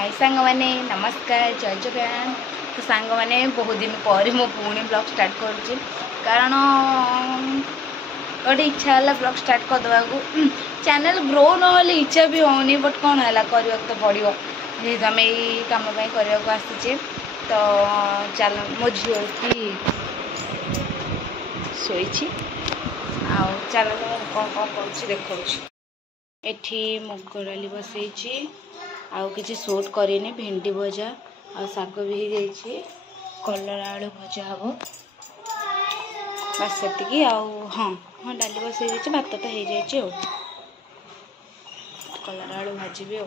हाय सांग मैंने नमस्कार जय जगन्नाथ। तो सांग मैंने बहुत दिन पर मो पुणी ब्लॉग स्टार्ट कर कारण गोटे इच्छा है ब्लॉग स्टार्ट करदेवा को चैनल ग्रो ना इच्छा भी होनी बट कौन है करने तो पड़ो जेहतु आम यही कम करने को आसीचे। तो चल मो झील की शोई चल कौन कौन कर देखा एठी मुग डाली बसई आउ किसी शूट करनी भेंडी भजा आ शाग भी हो जाइए कलरा आलू भजा हम बस से हाँ हाँ डाली बस भात तो हो जाए कलरा आलू भाजी आ।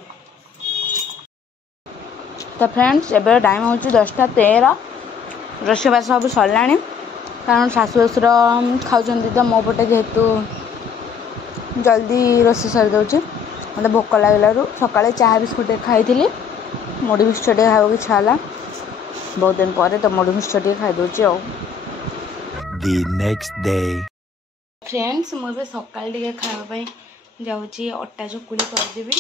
तो फ्रेंड्स एबे टाइम हूँ 10:13 रोषेबास सब सरला कारण शाशु शशुर खाऊँ तो मो पटे जेहेतु जल्दी रोषे सरी दौर मतलब भोक लगलू सकाଳେ चाहा बिस्कुट खाई मुढ़ी मिक्सचर खावा की इच्छा है बहुत दिन पर तो मुढ़ी मिक्सचर खाई दूची फ्रेंड्स मुझे सकाल टे खावाई जाऊँगी अटा चकुली करदेवी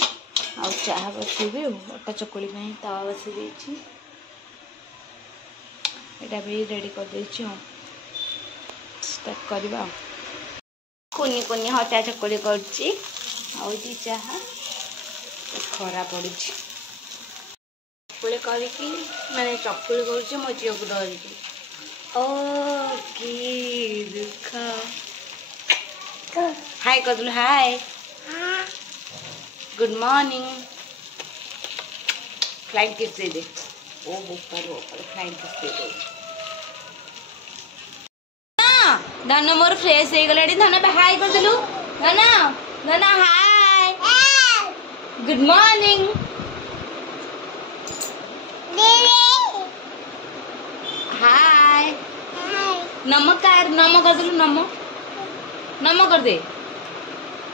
आ चाह बसैबी अटा चकुली तवा बसई देछि एटा भी रेडी कर देछि स्टार्ट करबा कुनी कुनी अटा चकुली करछि आउजी चाह खरा पड़ी चकुली करके मैंने चकुली कर मो झील को धरिकी ओ की दुख हाय कर hi good morning flying kiss दे दे ओ ऊपर फ्लाइंग किस दे दे धन मोर फ्रेश हो गला धन हाय कर देलु धन धन हाय गुड मॉर्निंग हाय नमस्कार नम कर देलु नम कर दे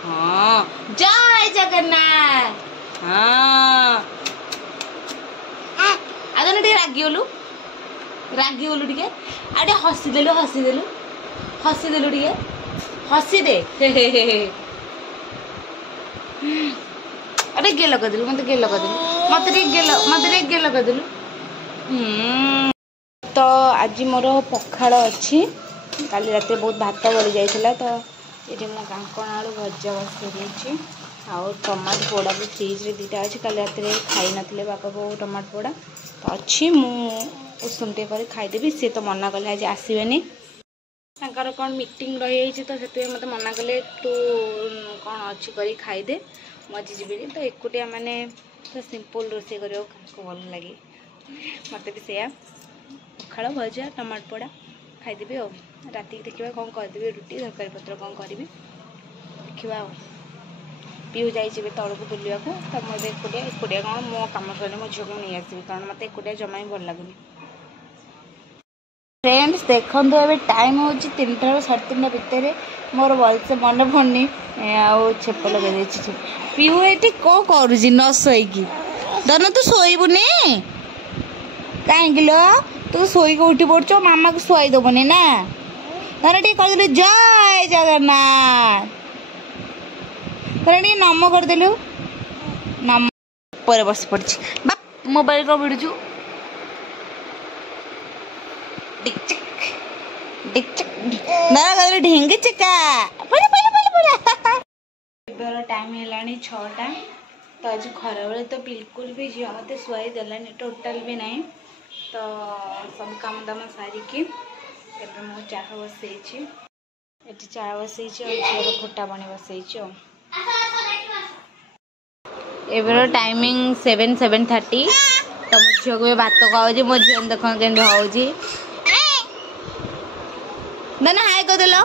हाँ जय जगन्नाथ हाँ आगे टे रागिगलु टे आटे हसीदेलु टे हसी दे अरे गेल कर देलु मत गेल कर देलु मत गेल कर देलु तो आज मोर पखाड़ अच्छी काली रात बहुत भात बड़ी जाइला तो ये मो कांकण आलू भजा बसई आउ टमाटो पोड़ा भी फ्रिज रे दीटा अच्छी काली रात खाई नथिले बापा बो टमाटो पोड़ा तो अच्छी मु उषुम टे कर खाईदेवी सी तो मना कले आज आसबेनी तांकर कौन मीटिंग रही तो से मत मना कले तू कौन अच्छी कर खाईदे मजी जीवी तो एकुटिया माने तो सिंपल रोषे कर भल लगे मत भी से पखाड़ भजा टमाटो पोड़ा खाईदेवी आ राति देखा कौन करदेवी रुटी तरकारी पत्र कौन करी देखा पीऊ जाइए तौक बुलवा को तो मुझे एकुटिया कौन मो कम सर मो झील को नहीं आसबि कारण मत एकुटिया जमा ही भल लगुनि। फ्रेंड्स देखो ए टाइम हूँ 3टा 3:30 भितर मोर भलसे मन पड़नी आउ छेप लगे पीऊ ये कौन कर न शोक धन तू शोबुनि कहीं तू शोक उठी पड़ मामा को शुआई दबनी ना धन टे कर जय जगन्नाथ धन टे नम करदेलु नम पर बस पड़ी बाप मोबाइल को भिड़ुचु ढेंगे चका टाइम है 6टा तो आज खरा बेले तो बिल्कुल भी झील मत शुआई देलानी टोटाल भी नहीं तो सब काम दाम सारिकी मु चाह बसई चाह बसई झील खोटा पानी बसई एबर टाइमिंग 7:30 तो मो झील को भात खाऊँ मो झील देख के धोजी धन हाय कर देलो